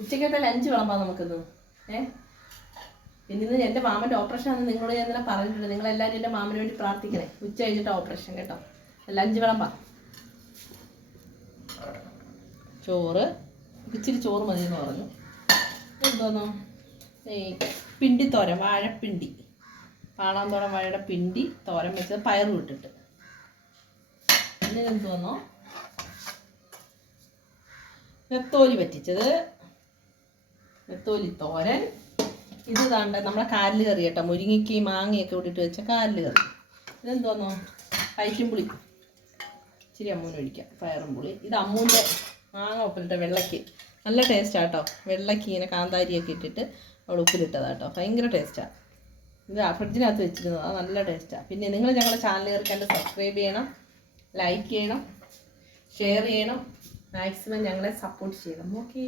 ഉച്ചക്കത്തെ ലഞ്ച് വിളമ്പാം നമുക്കിന്ന്. പിന്നെ ഇന്ന് എൻ്റെ മാമൻ്റെ ഓപ്പറേഷൻ ആണെന്ന് നിങ്ങളോട് ഞാൻ ഇന്നലെ പറഞ്ഞിട്ടുണ്ട്. നിങ്ങളെല്ലാവരും എൻ്റെ മാമന് വേണ്ടി പ്രാർത്ഥിക്കണേ. ഉച്ച കഴിഞ്ഞിട്ട് ഓപ്പറേഷൻ കേട്ടോ. ലഞ്ച് വിളമ്പാം. ചോറ് ഇച്ചിരി ചോറ് മതി എന്ന് പറഞ്ഞു. എന്തോന്നോ പിണ്ടിത്തോരൻ, വാഴപ്പിണ്ടി, പാളാന്തോടൻ വാഴയുടെ പിണ്ടി തോരൻ വെച്ചത് പയറും ഇട്ടിട്ട്. പിന്നെ എന്തോന്നോ നെത്തോലി പറ്റിച്ചത്, നെത്തോലി തോരൻ. ഇത് താണ്ട നമ്മളെ കാരല് കറി കേട്ടോ, മുരിങ്ങയ്ക്കയും മാങ്ങയൊക്കെ ഇട്ടിട്ട് വെച്ച കാരല് കറി. ഇതെന്തോന്നോ പയറ്റും പുളി, ഇച്ചിരി അമ്മൂന് ഒഴിക്കാം, പയറും പുളി. ഇത് അമ്മൂൻ്റെ മാങ്ങ ഉപ്പിലിട്ട വെള്ളയ്ക്ക് നല്ല ടേസ്റ്റാണ് കേട്ടോ. വെള്ളയ്ക്ക് ഇങ്ങനെ കാന്താരിയൊക്കെ ഇട്ടിട്ട് അവിടെ ഉപ്പിലിട്ടതാട്ടോ, ഭയങ്കര ടേസ്റ്റാണ്. ഇത് ഫ്രിഡ്ജിനകത്ത് വെച്ചിരുന്നതാണ്, നല്ല ടേസ്റ്റാണ്. പിന്നെ നിങ്ങൾ ഞങ്ങളുടെ ചാനൽ കയറി കണ്ട് സബ്സ്ക്രൈബ് ചെയ്യണം, ലൈക്ക് ചെയ്യണം, ഷെയർ ചെയ്യണം, മാക്സിമം ഞങ്ങളെ സപ്പോർട്ട് ചെയ്യണം. ഓക്കേ.